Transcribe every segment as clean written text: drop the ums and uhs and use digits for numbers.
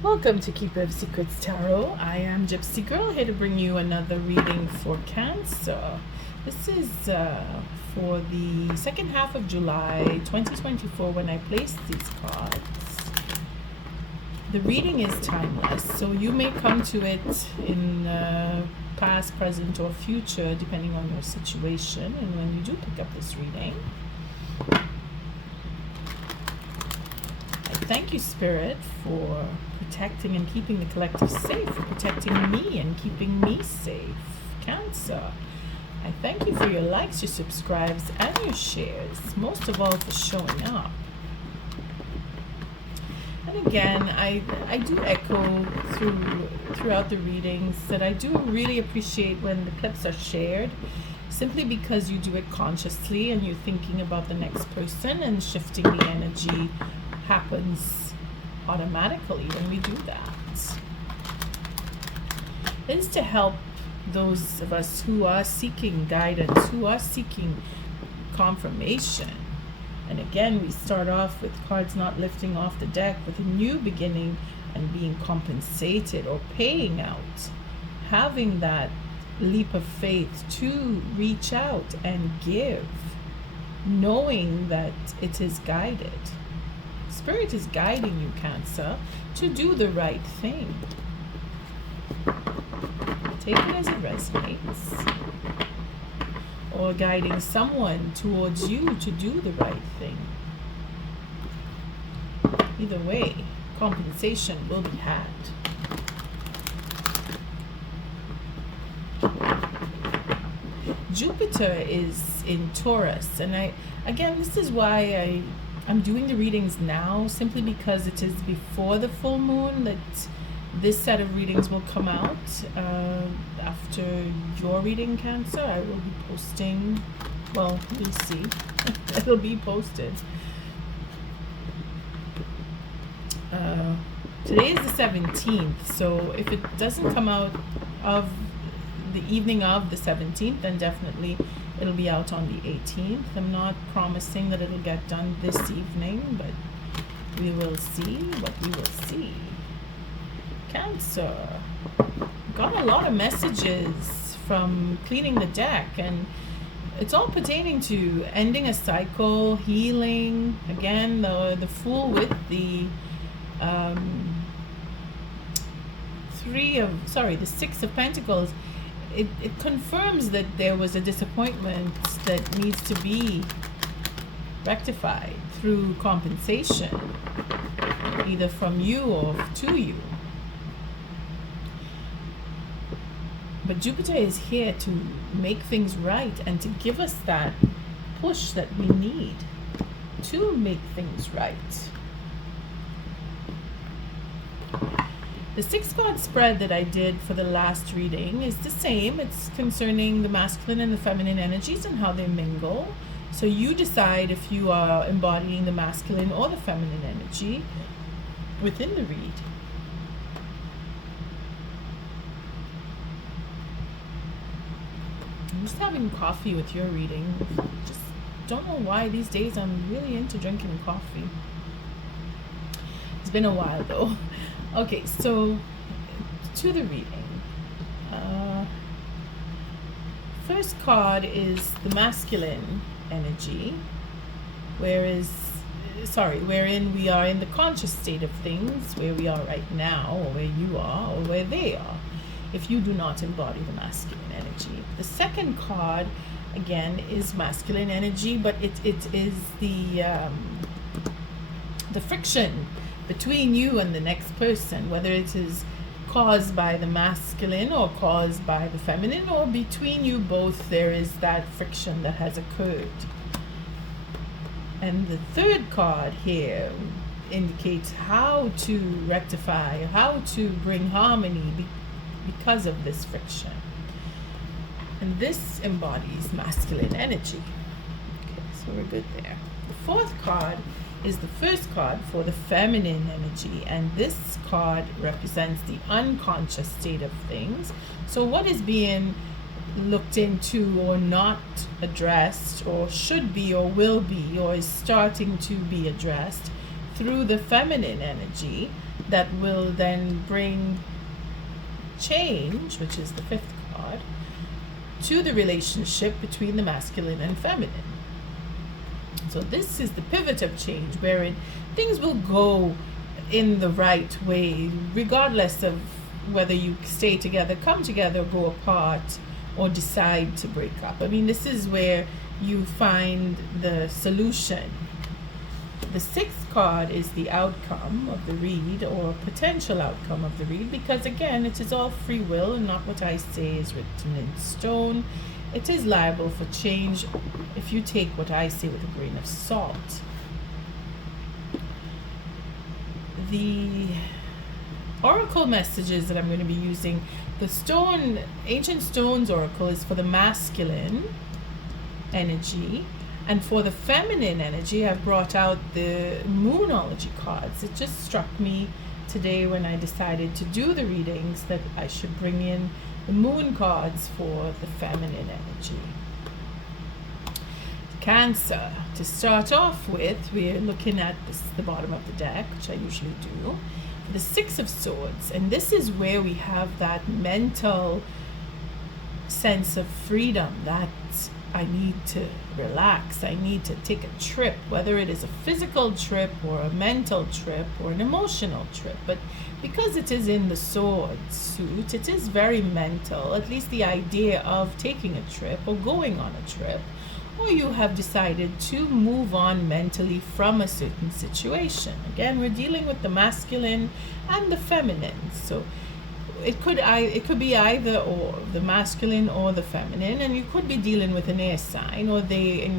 Welcome to Keeper of Secrets Tarot. I am Gypsy Girl, here to bring you another reading for Cancer. This is for the second half of July 2024 when I placed these cards. The reading is timeless, so you may come to it in past, present, or future, depending on your situation. And when you do pick up this reading, thank you, Spirit, for protecting and keeping the collective safe, for protecting me and keeping me safe. Cancer, I thank you for your likes, your subscribes, and your shares. Most of all, for showing up. And again, I do echo throughout the readings that I do really appreciate when the clips are shared, simply because you do it consciously and you're thinking about the next person, and shifting the energy happens automatically when we do that. It is to help those of us who are seeking guidance, who are seeking confirmation. And again, we start off with cards not lifting off the deck, with a new beginning and being compensated or paying out. Having that leap of faith to reach out and give, knowing that it is guided. Spirit is guiding you, Cancer, to do the right thing. Take it as it resonates. Or guiding someone towards you to do the right thing. Either way, compensation will be had. Jupiter is in Taurus, and this is why I'm doing the readings now, simply because it is before the full moon that this set of readings will come out. After your reading, Cancer, I will be posting, well, you'll see. It'll be posted. Today is the 17th, so if it doesn't come out of the evening of the 17th, then definitely it'll be out on the 18th. I'm not promising that it'll get done this evening, but we will see what we will see. Cancer. Got a lot of messages from cleaning the deck, and it's all pertaining to ending a cycle, healing. Again, the Fool with the the Six of Pentacles. It confirms that there was a disappointment that needs to be rectified through compensation, either from you or to you. But Jupiter is here to make things right and to give us that push that we need to make things right. The 6-card spread that I did for the last reading is the same. It's concerning the masculine and the feminine energies and how they mingle. So you decide if you are embodying the masculine or the feminine energy within the read. I'm just having coffee with your reading. Just don't know why these days I'm really into drinking coffee. It's been a while though. Okay, so to the reading. First card is the masculine energy, wherein we are in the conscious state of things, where we are right now, or where you are, or where they are, if you do not embody the masculine energy. The second card, again, is masculine energy, but it is the friction between you and the next person, whether it is caused by the masculine or caused by the feminine, or between you both there is that friction that has occurred. And the third card here indicates how to rectify, how to bring harmony because of this friction. And this embodies masculine energy. Okay, so we're good there. The fourth card is the first card for the feminine energy, and this card represents the unconscious state of things. So what is being looked into or not addressed, or should be or will be or is starting to be addressed through the feminine energy that will then bring change, which is the fifth card, to the relationship between the masculine and feminine. So this is the pivot of change, wherein things will go in the right way, regardless of whether you stay together, come together, go apart, or decide to break up. I mean, this is where you find the solution. The sixth card is the outcome of the read, or potential outcome of the read, because again, it is all free will and not what I say is written in stone. It is liable for change if you take what I say with a grain of salt. The oracle messages that I'm going to be using, the stone, ancient stones oracle, is for the masculine energy, and for the feminine energy I've brought out the Moonology cards. It just struck me today when I decided to do the readings that I should bring in the moon cards for the feminine energy. Cancer. To start off with, we're looking at this, the bottom of the deck, which I usually do. The Six of Swords, and this is where we have that mental sense of freedom, that I need to relax, I need to take a trip, whether it is a physical trip or a mental trip or an emotional trip. But because it is in the sword suit, it is very mental, at least the idea of taking a trip or going on a trip, or you have decided to move on mentally from a certain situation. Again, we're dealing with the masculine and the feminine, so it could be either or, the masculine or the feminine, and you could be dealing with an air sign, or they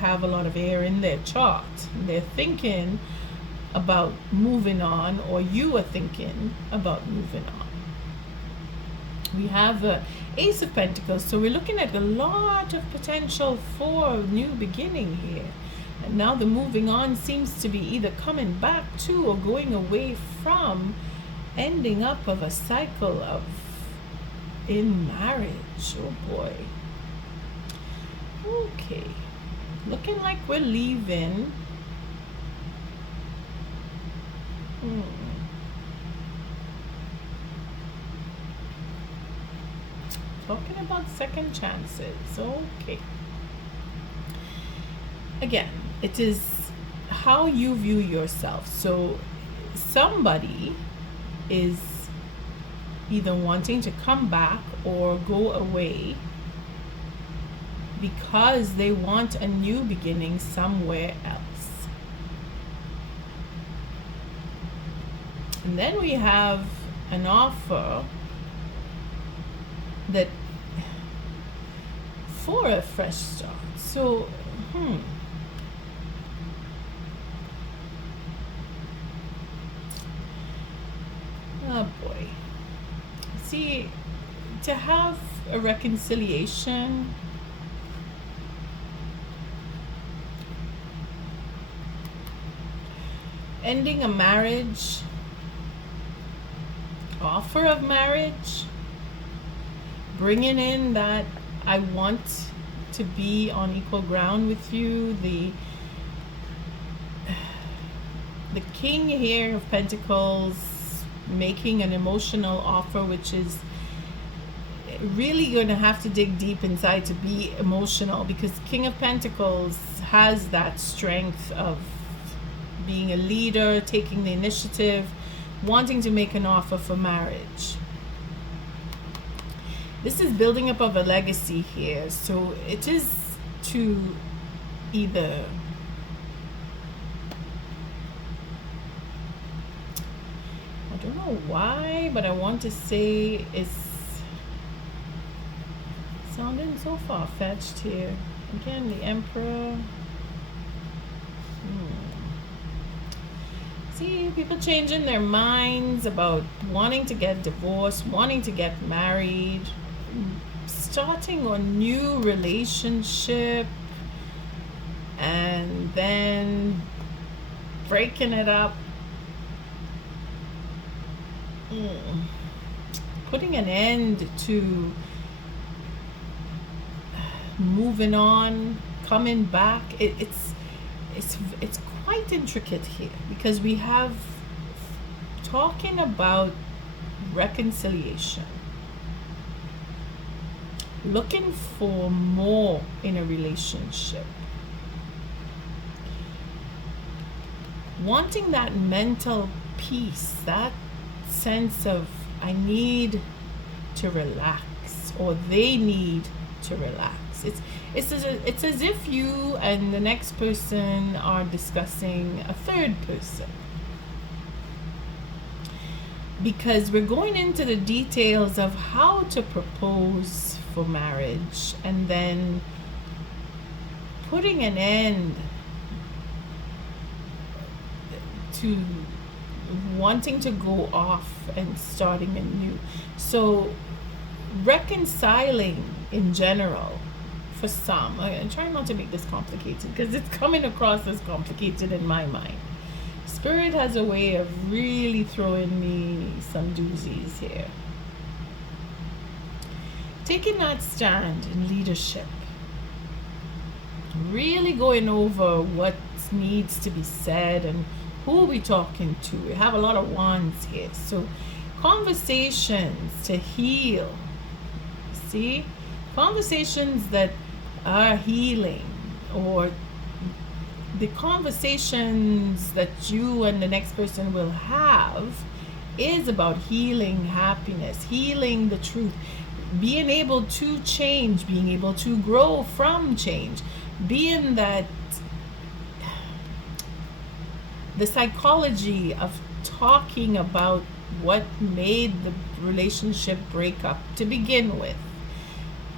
have a lot of air in their chart. They're thinking about moving on, or you are thinking about moving on. We have the Ace of Pentacles, so we're looking at a lot of potential for new beginning here. And now the moving on seems to be either coming back to or going away from ending up of a cycle of in marriage. Oh boy. Okay. Looking like we're leaving. Talking about second chances. Okay. Again, it is how you view yourself. So somebody is either wanting to come back or go away because they want a new beginning somewhere else. And then we have an offer that for a fresh start. So, oh boy. See, to have a reconciliation, ending a marriage, offer of marriage, bringing in that I want to be on equal ground with you, the King here of Pentacles making an emotional offer, which is really going to have to dig deep inside to be emotional, because King of Pentacles has that strength of being a leader, taking the initiative, wanting to make an offer for marriage. This is building up of a legacy here, so it is to either I don't know why, but I want to say it's sounding so far-fetched here. Again, the Emperor. See, people changing their minds about wanting to get divorced, wanting to get married, starting a new relationship, and then breaking it up. Putting an end to moving on, coming back. It's quite intricate here, because we have talking about reconciliation, looking for more in a relationship, wanting that mental peace, that sense of I need to relax, or they need to relax. It's as if you and the next person are discussing a third person, because we're going into the details of how to propose for marriage, and then putting an end to wanting to go off and starting anew. So reconciling in general, for some, I'm trying not to make this complicated because it's coming across as complicated in my mind. Spirit has a way of really throwing me some doozies here. Taking that stand in leadership, really going over what needs to be said and who are we talking to. We have a lot of wands here, so conversations to heal. See, conversations that are healing, or the conversations that you and the next person will have is about healing happiness, healing the truth, being able to change, being able to grow from change, being that the psychology of talking about what made the relationship break up to begin with,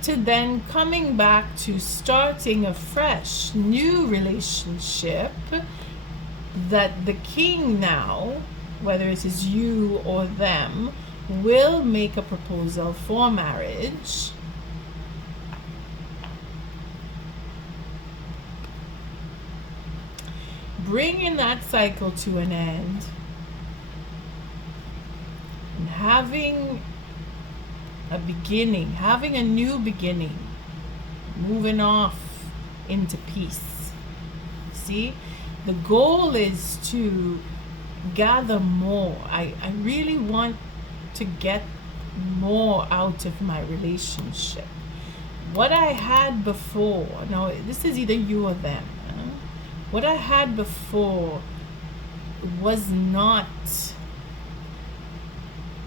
to then coming back to starting a fresh new relationship, that the king now, whether it is you or them, will make a proposal for marriage. Bringing that cycle to an end and having a beginning, having a new beginning, moving off into peace. See, the goal is to gather more. I really want to get more out of my relationship. What I had before, now this is either you or them, what I had before was not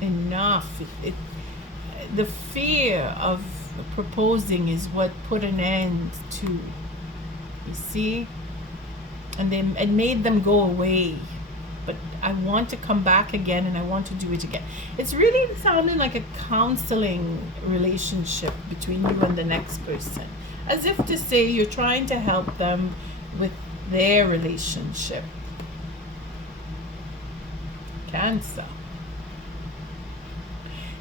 enough. The fear of proposing is what put an end to, you see, and it made them go away. But I want to come back again, and I want to do it again. It's really sounding like a counseling relationship between you and the next person, as if to say you're trying to help them with their relationship. Cancer.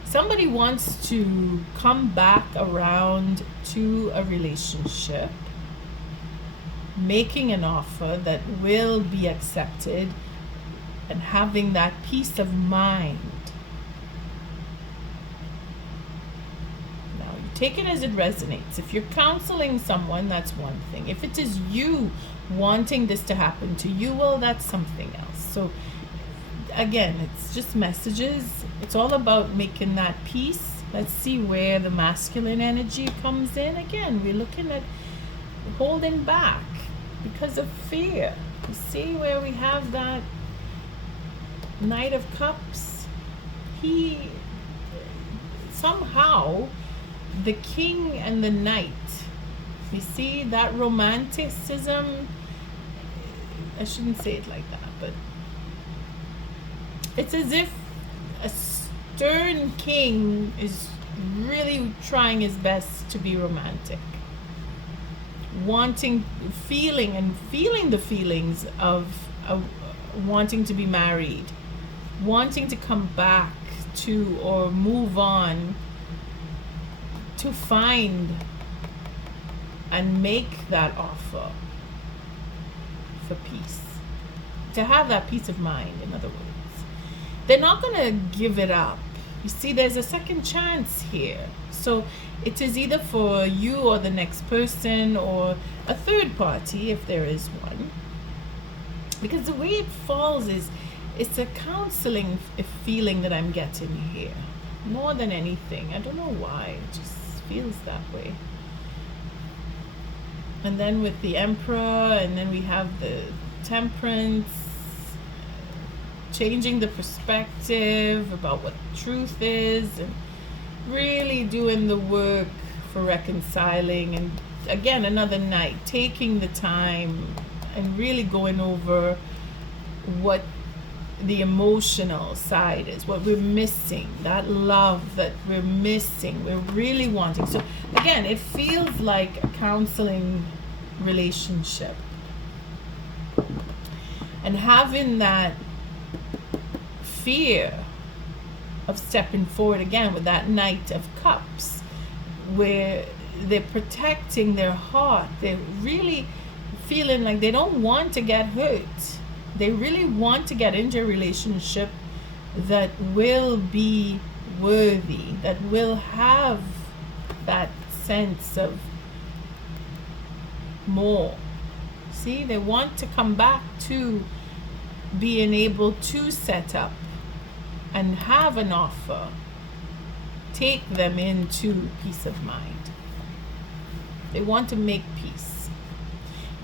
Somebody wants to come back around to a relationship, making an offer that will be accepted, and having that peace of mind. Now, you take it as it resonates. If you're counseling someone, that's one thing. If it is you wanting this to happen to you, well, that's something else. So again, it's just messages. It's all about making that peace. Let's see where the masculine energy comes in. Again, we're looking at holding back because of fear. You see where we have that Knight of Cups? He somehow, the king and the knight, you see that romanticism, I shouldn't say it like that, but it's as if a stern king is really trying his best to be romantic, feeling the feelings of wanting to be married, wanting to come back to or move on, to find and make that offer for peace, to have that peace of mind. In other words, they're not going to give it up. You see, there's a second chance here. So it is either for you or the next person, or a third party if there is one. because the way it falls is, it's a counseling feeling that I'm getting here more than anything. I don't know why, it just feels that way. And then with the Emperor, and then we have the Temperance, changing the perspective about what truth is, and really doing the work for reconciling. And again, another night, taking the time and really going over what the emotional side is, what we're missing, that love that we're missing, we're really wanting. So again, it feels like a counseling relationship, and having that fear of stepping forward again with that Knight of Cups, where they're protecting their heart, they're really feeling like they don't want to get hurt. They really want to get into a relationship that will be worthy, that will have that sense of more. See, they want to come back to being able to set up and have an offer, take them into peace of mind. They want to make peace.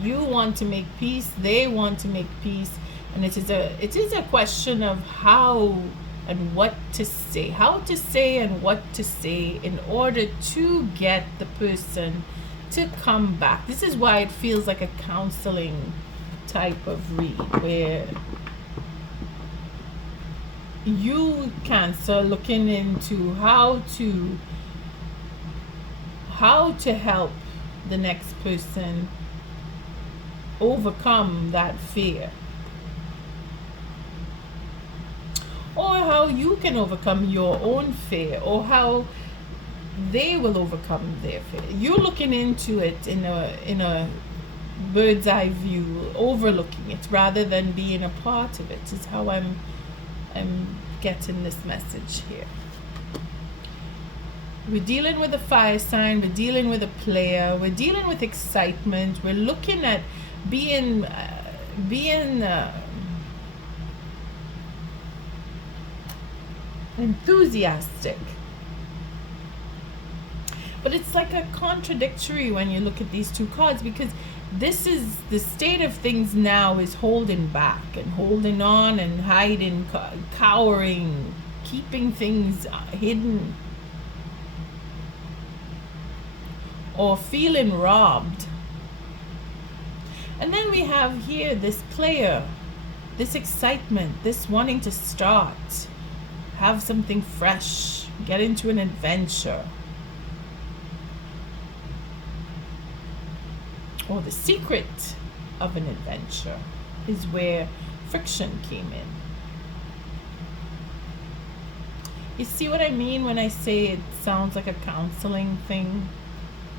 You want to make peace, they want to make peace, and it is a question of how and what to say, and what to say in order to get the person to come back. This is why it feels like a counseling type of read, where you, Cancer, looking into how to help the next person overcome that fear, or how you can overcome your own fear, or how they will overcome their fear. You're looking into it in a bird's eye view, overlooking it rather than being a part of it, is how I'm getting this message here. We're dealing with a fire sign, we're dealing with a player, we're dealing with excitement, we're looking at being enthusiastic. But it's like a contradictory when you look at these two cards, because this is the state of things now, is holding back and holding on and hiding, cowering, keeping things hidden, or feeling robbed. And then we have here this player, this excitement, this wanting to start, have something fresh, get into an adventure. Or the secret of an adventure is where friction came in. You see what I mean when I say it sounds like a counseling thing?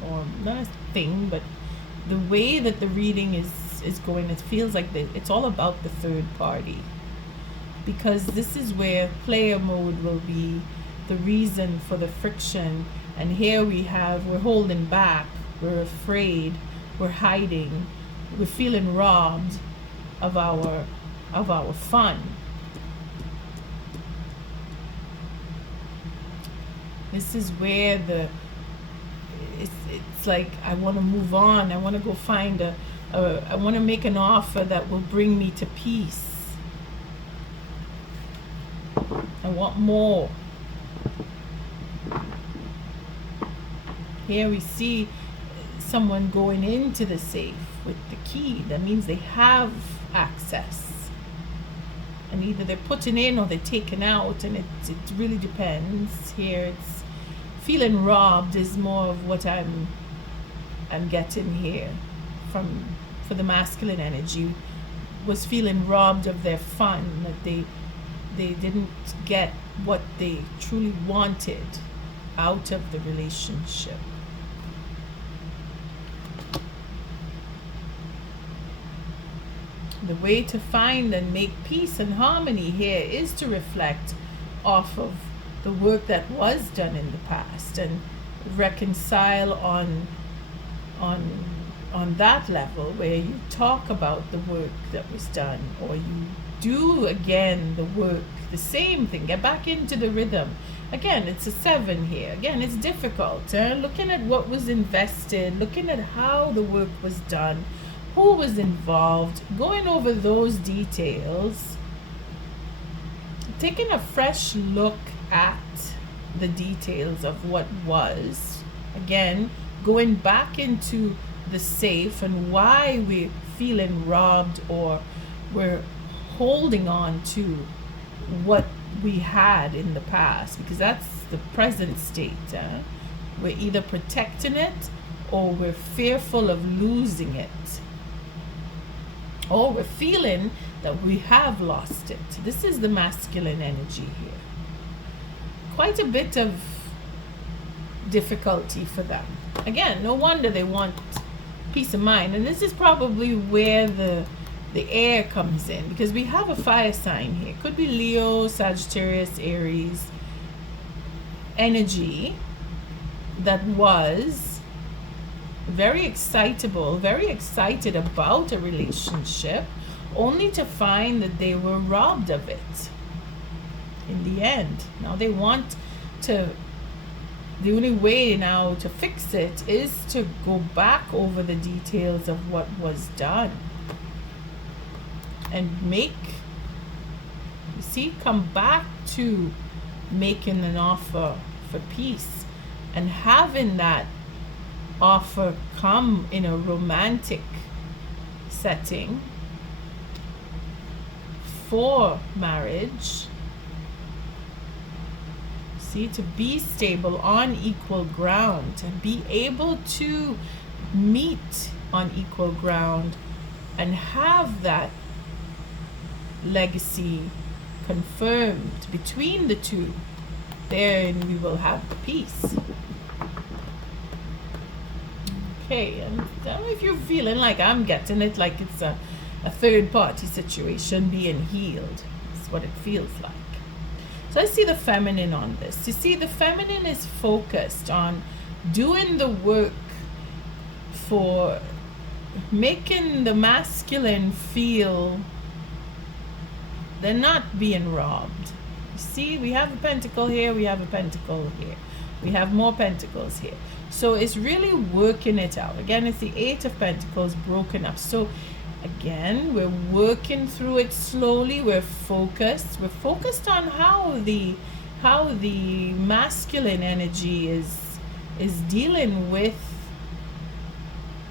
Or not a thing, but the way that the reading is going, it feels like it's all about the third party. Because this is where player mode will be the reason for the friction. And here we're holding back, we're afraid, we're hiding, we're feeling robbed of our fun. This is where it's like, I want to move on, I want to go find I want to make an offer that will bring me to peace. I want more. Here we see someone going into the safe with the key. That means they have access, and either they're putting in or they're taking out, and it really depends. Here it's feeling robbed is more of what I'm getting here for the masculine energy, was feeling robbed of their fun, that they didn't get what they truly wanted out of the relationship. The way to find and make peace and harmony here is to reflect off of the work that was done in the past and reconcile on on that level where you talk about the work that was done, or you do again the work, the same thing, get back into the rhythm. Again, it's a 7 here. Again, it's difficult. Looking at what was invested, looking at how the work was done, who was involved, going over those details, taking a fresh look at the details of what was. Again, going back into the safe and why we're feeling robbed, or we're holding on to what we had in the past, because that's the present state. We're either protecting it, or we're fearful of losing it, or we're feeling that we have lost it. This is the masculine energy here. Quite a bit of difficulty for them. Again, no wonder they want peace of mind. And this is probably where the air comes in, because we have a fire sign here. Could be Leo, Sagittarius, Aries energy that was very excitable, very excited about a relationship, only to find that they were robbed of it in the end. Now they want to, the only way now to fix it is to go back over the details of what was done and make, you see, come back to making an offer for peace and having that offer come in a romantic setting for marriage. See, to be stable on equal ground and be able to meet on equal ground and have that legacy confirmed between the two, then we will have peace. Okay, and I don't know if you're feeling like I'm getting it, like it's a third party situation being healed. That's what it feels like. So I see the feminine on this. You see, the feminine is focused on doing the work for making the masculine feel they're not being robbed. You see, we have a pentacle here, we have a pentacle here. We have more pentacles here. So it's really working it out. Again, it's the 8 of Pentacles broken up. So again, we're working through it slowly. We're focused. We're focused on how the masculine energy is dealing with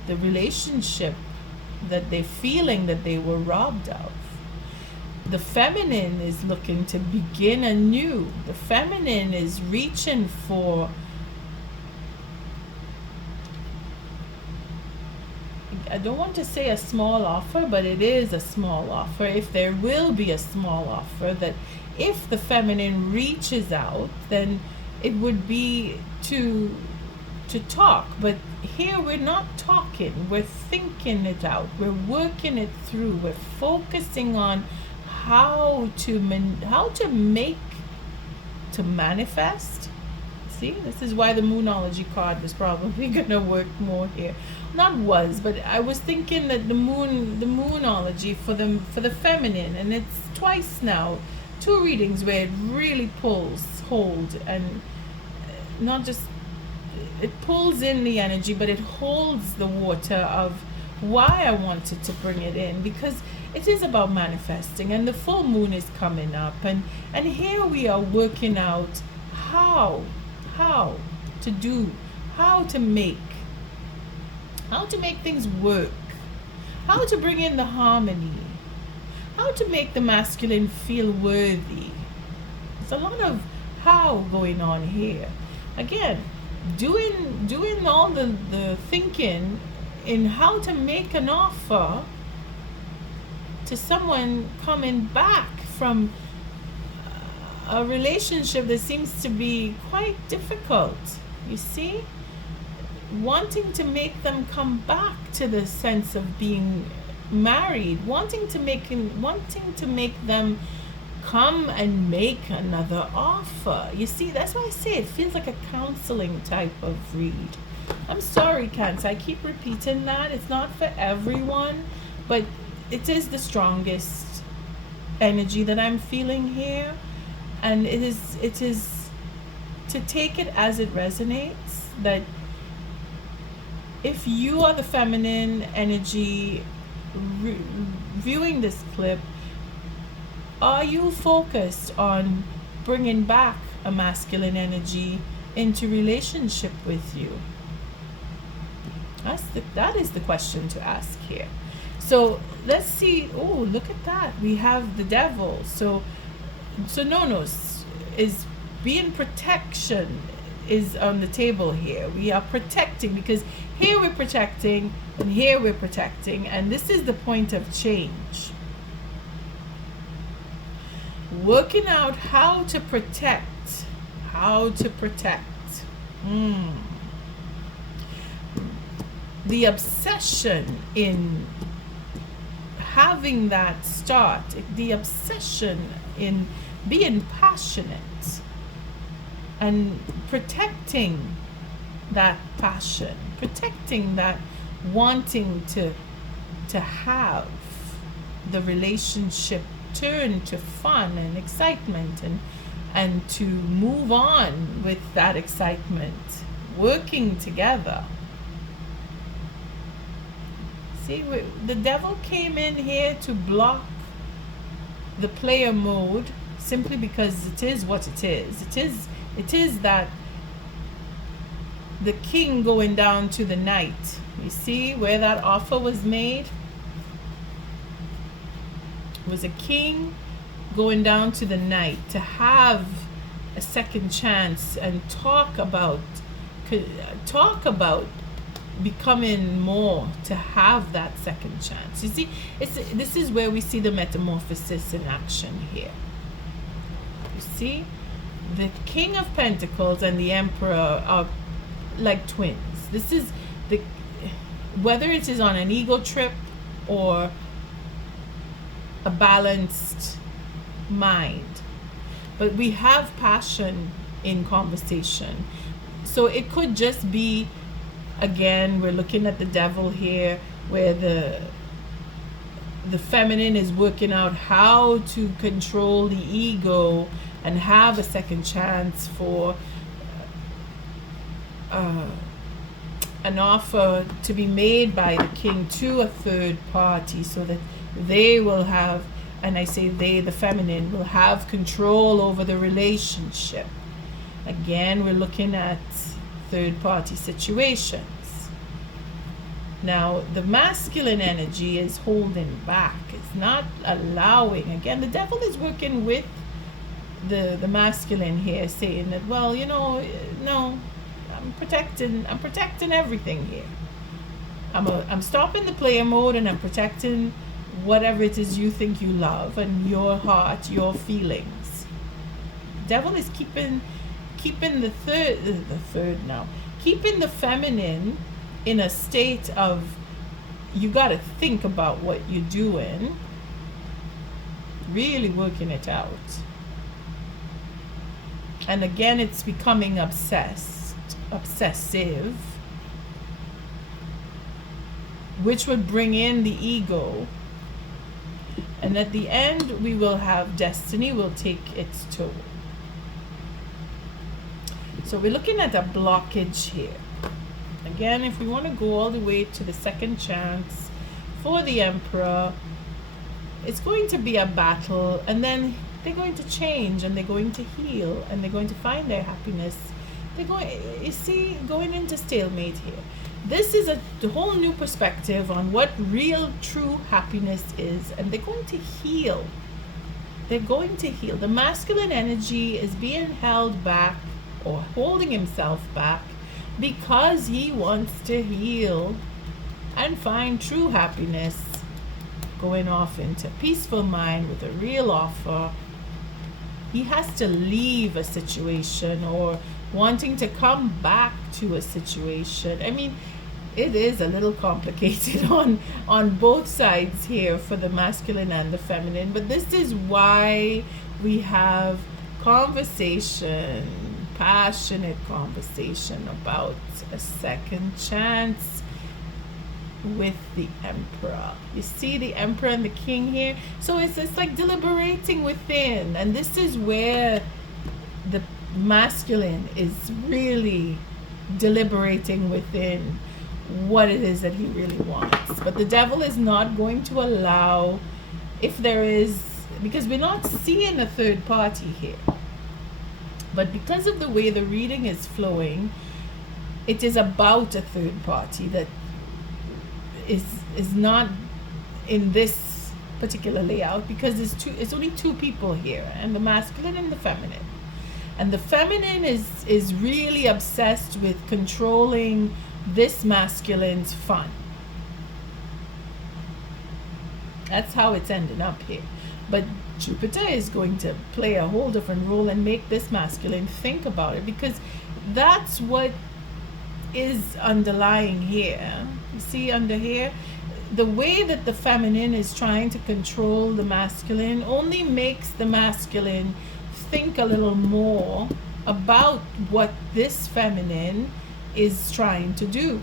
the relationship that they're feeling that they were robbed of. The feminine is looking to begin anew. The feminine is reaching for I don't want to say a small offer, but it is a small offer. If there will be a small offer, that if the feminine reaches out, then it would be to talk. But here we're not talking, we're thinking it out, we're working it through, we're focusing on how to manifest. See, this is why the Moonology card was probably gonna work more here. Not was, but I was thinking that the Moonology for the feminine, and it's twice now, 2 readings where it really pulls hold, and not just it pulls in the energy, but it holds the water of why I wanted to bring it in, because it is about manifesting, and the full moon is coming up, and here we are working out how to do, how to make things work, how to bring in the harmony, how to make the masculine feel worthy. There's a lot of how going on here. Again, doing all the thinking in how to make an offer to someone coming back from a relationship that seems to be quite difficult. You see, wanting to make them come back to the sense of being married, wanting to make them come and make another offer. You see, that's why I say it feels like a counseling type of read. I'm sorry, Cancer, I keep repeating that. It's not for everyone, but it is the strongest energy that I'm feeling here. And it is to take it as it resonates, that if you are the feminine energy viewing this clip, are you focused on bringing back a masculine into relationship with you? That is the question to ask here. So let's see. Oh, look at that. We have the devil. So Nonos is being protection is on the table here. We are protecting because here we're protecting and here we're protecting, and this is the point of change. Working out how to protect. The obsession in having that start, the obsession in being passionate and protecting that passion, protecting that wanting to have the relationship turn to fun and excitement, and to move on with that excitement, working together. See, the devil came in here to block the player mode simply because it is what it is. It is that the king going down to the knight. You see where that offer was made? It was a king going down to the knight to have a second chance and talk about becoming more, to have that second chance. You see, this is where we see the metamorphosis in action here. You see, the King of Pentacles and the Emperor are like twins. This is whether it is on an ego trip or a balanced mind, but we have passion in conversation. So it could just be, again, we're looking at the devil here, where the feminine is working out how to control the ego and have a second chance for an offer to be made by the king to a third party, so that they will have, and I say they, the feminine, will have control over the relationship. Again, we're looking at third party situations. Now, the masculine energy is holding back. It's not allowing. Again, the devil is working with the masculine here, saying that, well, no, I'm protecting everything here. I'm stopping the player mode, and I'm protecting whatever it is you think you love, and your heart, your feelings. Devil is keeping the third now, keeping the feminine in a state of, you got to think about what you're doing, really working it out. And again, it's becoming obsessive, which would bring in the ego. And at the end, we will have destiny will take its toll. So we're looking at a blockage here. Again, if we want to go all the way to the second chance for the Emperor, it's going to be a battle, and then they're going to change, and they're going to heal, and they're going to find their happiness. Going into stalemate here. This is a whole new perspective on what real, true happiness is, and they're going to heal. They're going to heal. The masculine energy is being held back, or holding himself back, because he wants to heal and find true happiness, going off into peaceful mind with a real offer. He has to leave a situation, or wanting to come back to a situation. I mean, it is a little complicated on both sides here for the masculine and the feminine, but this is why we have conversation, passionate conversation about a second chance with the emperor. You see the emperor and the king here? So it's like deliberating within, and this is where the masculine is really deliberating within what it is that he really wants. But the devil is not going to allow, if there is, because we're not seeing a third party here, but because of the way the reading is flowing, it is about a third party that is not in this particular layout, because it's only two people here, and the masculine and the feminine. And the feminine is really obsessed with controlling this masculine's fun. That's how it's ending up here. But Jupiter is going to play a whole different role and make this masculine think about it, because that's what is underlying here. You see under here, the way that the feminine is trying to control the masculine only makes the masculine think a little more about what this feminine is trying to do.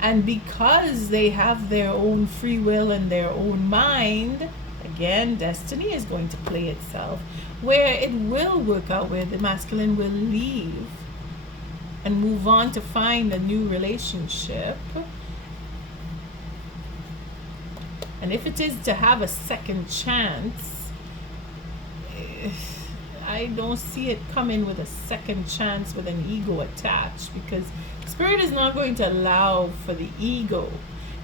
And because they have their own free will and their own mind, again, destiny is going to play itself, where it will work out, where the masculine will leave and move on to find a new relationship. And if it is to have a second chance, I don't see it coming with a second chance with an ego attached, because Spirit is not going to allow for the ego.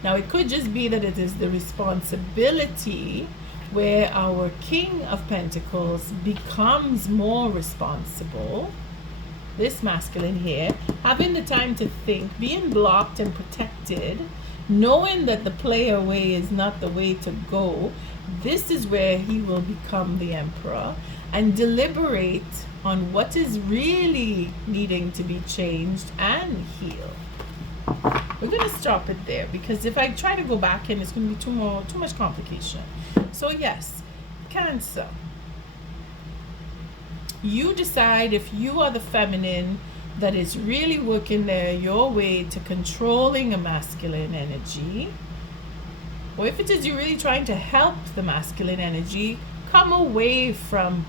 Now, it could just be that it is the responsibility where our King of Pentacles becomes more responsible. This masculine here, having the time to think, being blocked and protected, knowing that the play away is not the way to go. This is where he will become the emperor and deliberate on what is really needing to be changed and healed. We're going to stop it there, because if I try to go back in, it's going to be too much complication. So yes, Cancer. You decide if you are the feminine that is really working there your way to controlling a masculine energy, or if it is you're really trying to help the masculine energy come away from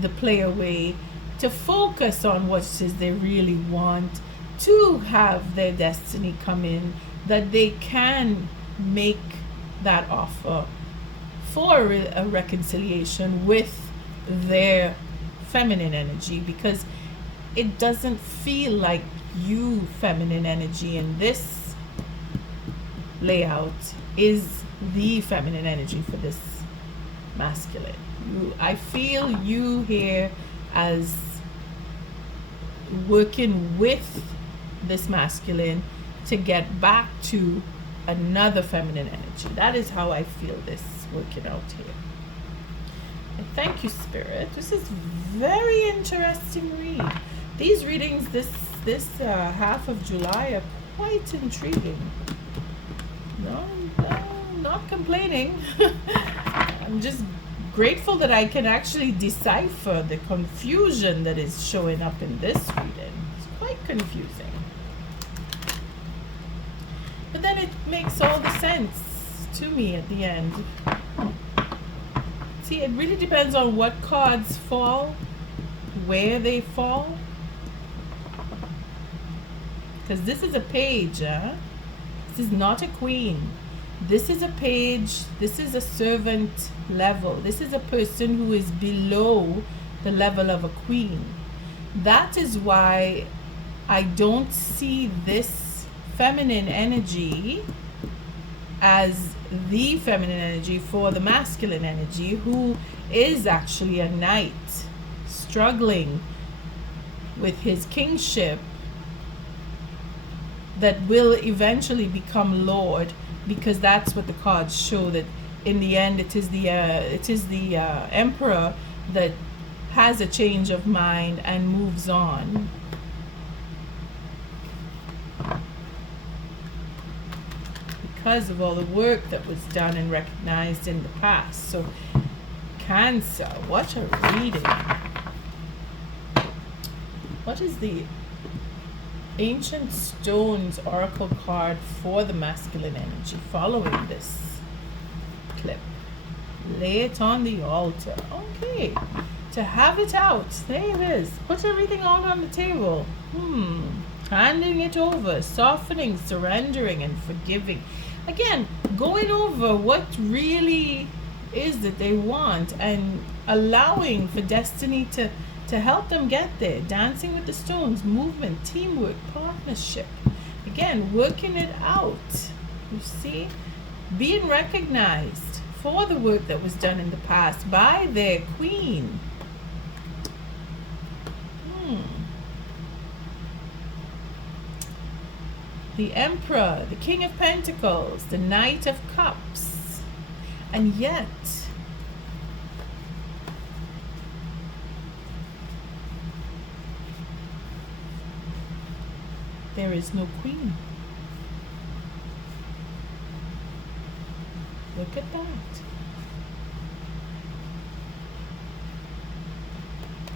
the play away to focus on what it is they really want, to have their destiny come in, that they can make that offer for a reconciliation with their feminine energy, because it doesn't feel like you, feminine energy, in this layout is the feminine energy for this masculine. I feel you here as working with this masculine to get back to another feminine energy. That is how I feel this working out here. And thank you, Spirit. This is very interesting read. These readings this half of July are quite intriguing. No, not complaining. I'm just grateful that I can actually decipher the confusion that is showing up in this reading. It's quite confusing. But then it makes all the sense to me at the end. See, it really depends on what cards fall, where they fall. Because this is a page, This is not a queen. This is a page. This is a servant level. This is a person who is below the level of a queen. That is why I don't see this feminine energy as the feminine energy for the masculine energy, who is actually a knight struggling with his kingship that will eventually become lord, because that's what the cards show, that in the end it is the emperor that has a change of mind and moves on. Because of all the work that was done and recognized in the past. So Cancer. What a reading. What is the Ancient Stones Oracle card for the masculine energy following this clip? Lay it on the altar. Okay. To have it out. There it is. Put everything out on the table. Handing it over. Softening, surrendering, and forgiving. Again, going over what really is that they want and allowing for destiny to help them get there. Dancing with the stones, movement, teamwork, partnership. Again, working it out. You see? Being recognized for the work that was done in the past by their queen. The Emperor, the King of Pentacles, the Knight of Cups. And yet, there is no queen. Look at that.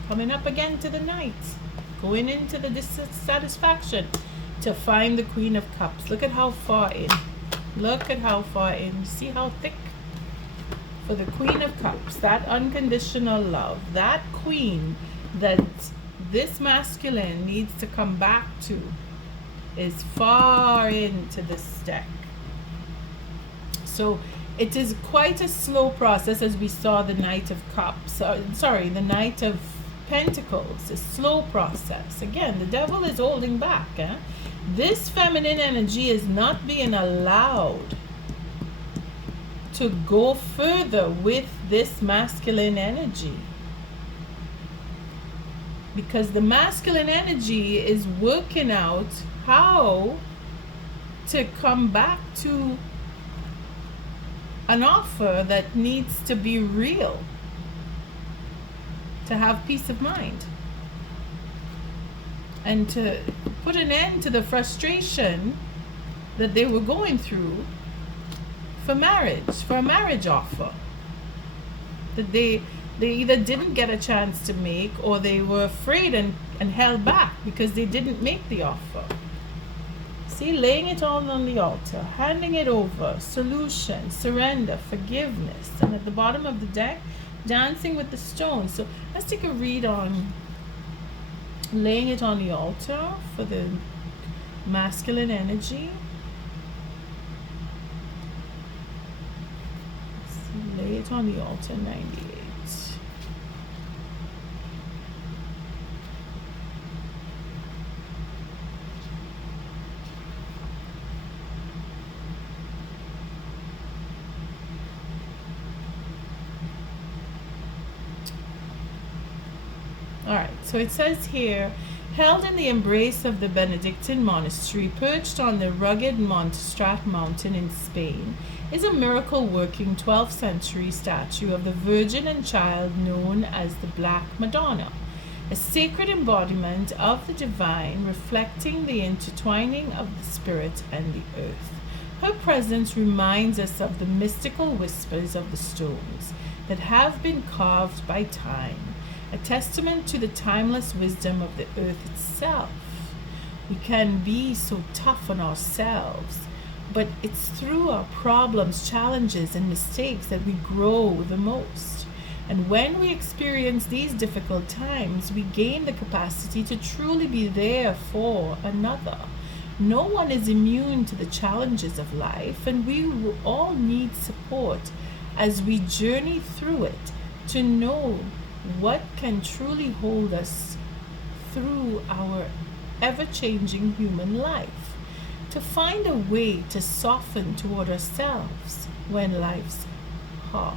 Coming up again to the Knight. Going into the dissatisfaction to find the Queen of Cups. Look at how far in. Look at how far in. See how thick? For the Queen of Cups, that unconditional love, that queen that this masculine needs to come back to, is far into this deck. So it is quite a slow process, as we saw the Knight of Cups. The Knight of Pentacles. A slow process. Again, the devil is holding back. This feminine energy is not being allowed to go further with this masculine energy, because the masculine energy is working out how to come back to an offer that needs to be real, to have peace of mind, and to put an end to the frustration that they were going through for a marriage offer that they either didn't get a chance to make, or they were afraid and held back because they didn't make the offer. See, laying it all on the altar, handing it over, solution, surrender, forgiveness, and at the bottom of the deck, dancing with the stones. So let's take a read on laying it on the altar for the masculine energy. Lay it on the altar, 98. All right, so it says here, held in the embrace of the Benedictine monastery, perched on the rugged Montserrat mountain in Spain, is a miracle-working 12th century statue of the Virgin and Child known as the Black Madonna, a sacred embodiment of the divine reflecting the intertwining of the spirit and the earth. Her presence reminds us of the mystical whispers of the stones that have been carved by time, a testament to the timeless wisdom of the earth itself. We can be so tough on ourselves, but it's through our problems, challenges, and mistakes that we grow the most. And when we experience these difficult times, we gain the capacity to truly be there for another. No one is immune to the challenges of life, and we all need support as we journey through it to know what can truly hold us through our ever-changing human life, to find a way to soften toward ourselves when life's hard.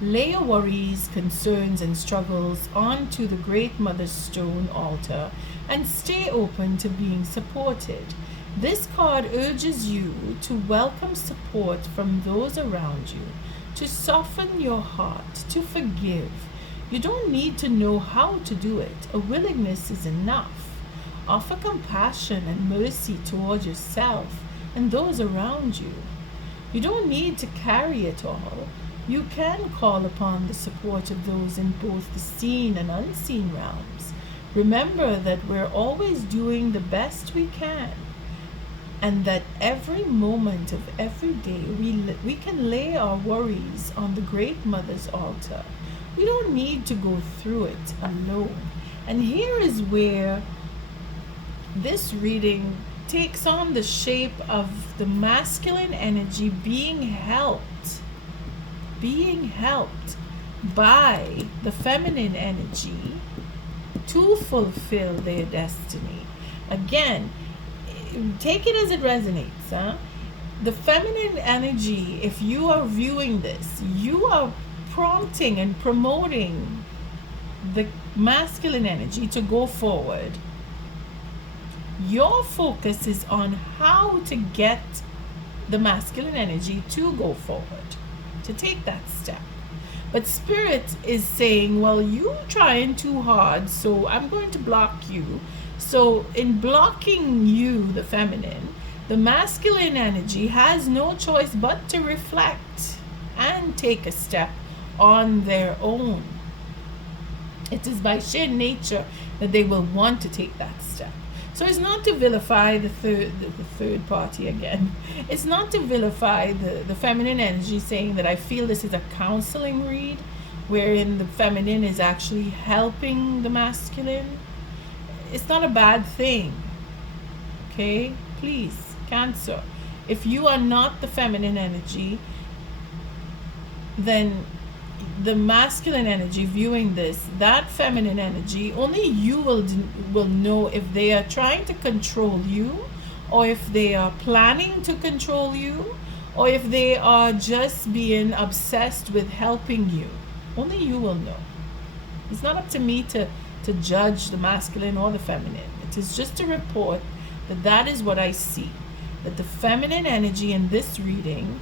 Lay your worries, concerns, and struggles onto the Great Mother's stone altar and stay open to being supported. This card urges you to welcome support from those around you, to soften your heart, to forgive. You don't need to know how to do it. A willingness is enough. Offer compassion and mercy toward yourself and those around you. You don't need to carry it all. You can call upon the support of those in both the seen and unseen realms. Remember that we're always doing the best we can, and that every moment of every day we can lay our worries on the Great Mother's altar. We don't need to go through it alone. And here is where this reading takes on the shape of the masculine energy being helped by the feminine energy to fulfill their destiny. Again, take it as it resonates. The feminine energy, if you are viewing this, you are prompting and promoting the masculine energy to go forward. Your focus is on how to get the masculine energy to go forward, to take that step. But Spirit is saying, well, you're trying too hard, so I'm going to block you. So in blocking you, the feminine, the masculine energy has no choice but to reflect and take a step on their own. It is by sheer nature that they will want to take that step. So it's not to vilify the third party again. It's not to vilify the feminine energy, saying that I feel this is a counseling read wherein the feminine is actually helping the masculine. It's not a bad thing. Okay? Please, Cancer. If you are not the feminine energy, then the masculine energy viewing this, that feminine energy, only you will know if they are trying to control you, or if they are planning to control you, or if they are just being obsessed with helping you. Only you will know. It's not up to me to judge the masculine or the feminine. It is just a report that is what I see. That the feminine energy in this reading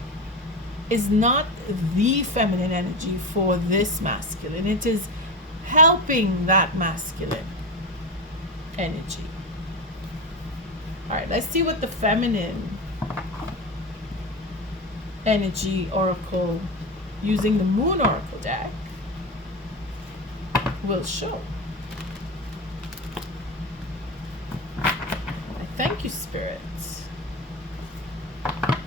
is not the feminine energy for this masculine. It is helping that masculine energy. All right, let's see what the feminine energy oracle using the Moon Oracle deck will show. I thank you, Spirit.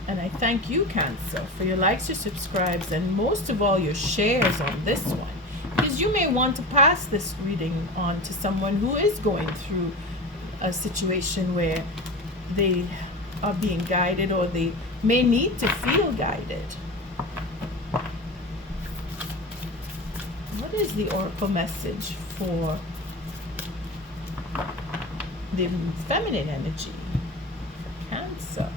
And I thank you, Cancer, for your likes, your subscribes, and most of all, your shares on this one. Because you may want to pass this reading on to someone who is going through a situation where they are being guided, or they may need to feel guided. What is the oracle message for the feminine energy for Cancer?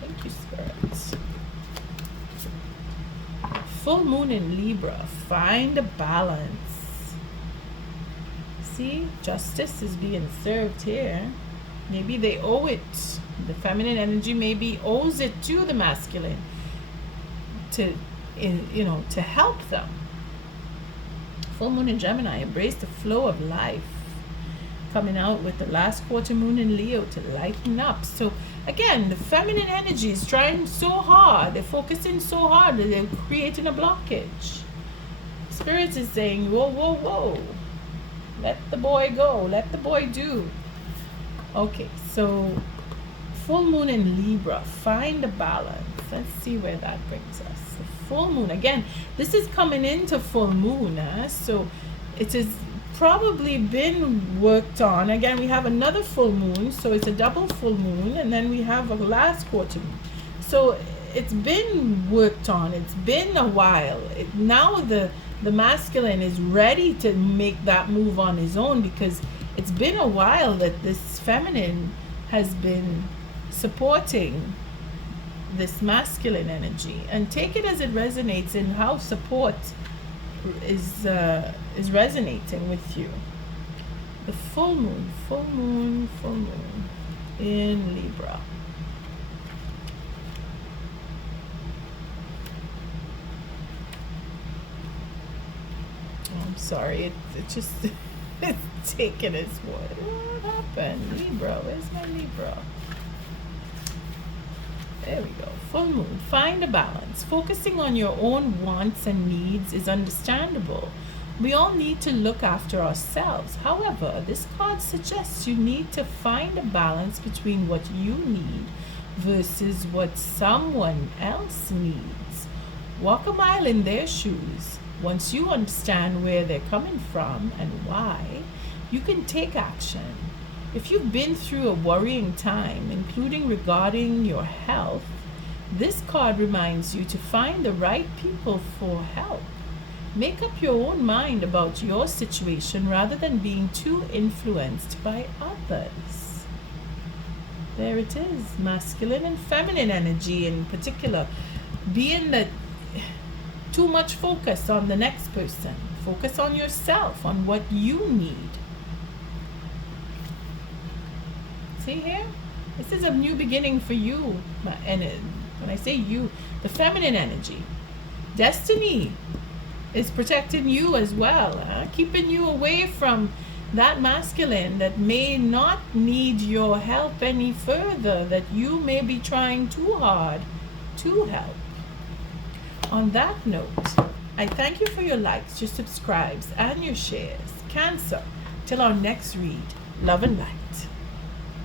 Thank you, spirits. Full moon in Libra. Find a balance. See, justice is being served here. Maybe they owe it. The feminine energy maybe owes it to the masculine to help them. Full moon in Gemini. Embrace the flow of life. Coming out with the last quarter moon in Leo to lighten up. So again, the feminine energy is trying so hard. They're focusing so hard that they're creating a blockage. Spirit is saying, whoa, whoa, whoa. Let the boy go. Let the boy do. Okay, so full moon in Libra. Find a balance. Let's see where that brings us. The full moon. Again, this is coming into full moon. So it is probably been worked on. Again, we have another full moon, so it's a double full moon, and then we have a last quarter moon. So it's been worked on. It's been a while. Now the masculine is ready to make that move on his own, because it's been a while that this feminine has been supporting this masculine energy. And take it as it resonates in how support is resonating with you. The full moon in Libra. Oh, I'm sorry, it just it's taken its what happened? Libra, where's my Libra? There we go. Full moon. Find a balance. Focusing on your own wants and needs is understandable. We all need to look after ourselves. However, this card suggests you need to find a balance between what you need versus what someone else needs. Walk a mile in their shoes. Once you understand where they're coming from and why, you can take action. If you've been through a worrying time, including regarding your health, this card reminds you to find the right people for help. Make up your own mind about your situation rather than being too influenced by others. There it is, masculine and feminine energy in particular. Being that too much focus on the next person. Focus on yourself, on what you need. See here? This is a new beginning for you. And when I say you, the feminine energy. Destiny is protecting you as well, keeping you away from that masculine that may not need your help any further, that you may be trying too hard to help. On that note, I thank you for your likes, your subscribes, and your shares. Cancer, till our next read. Love and light.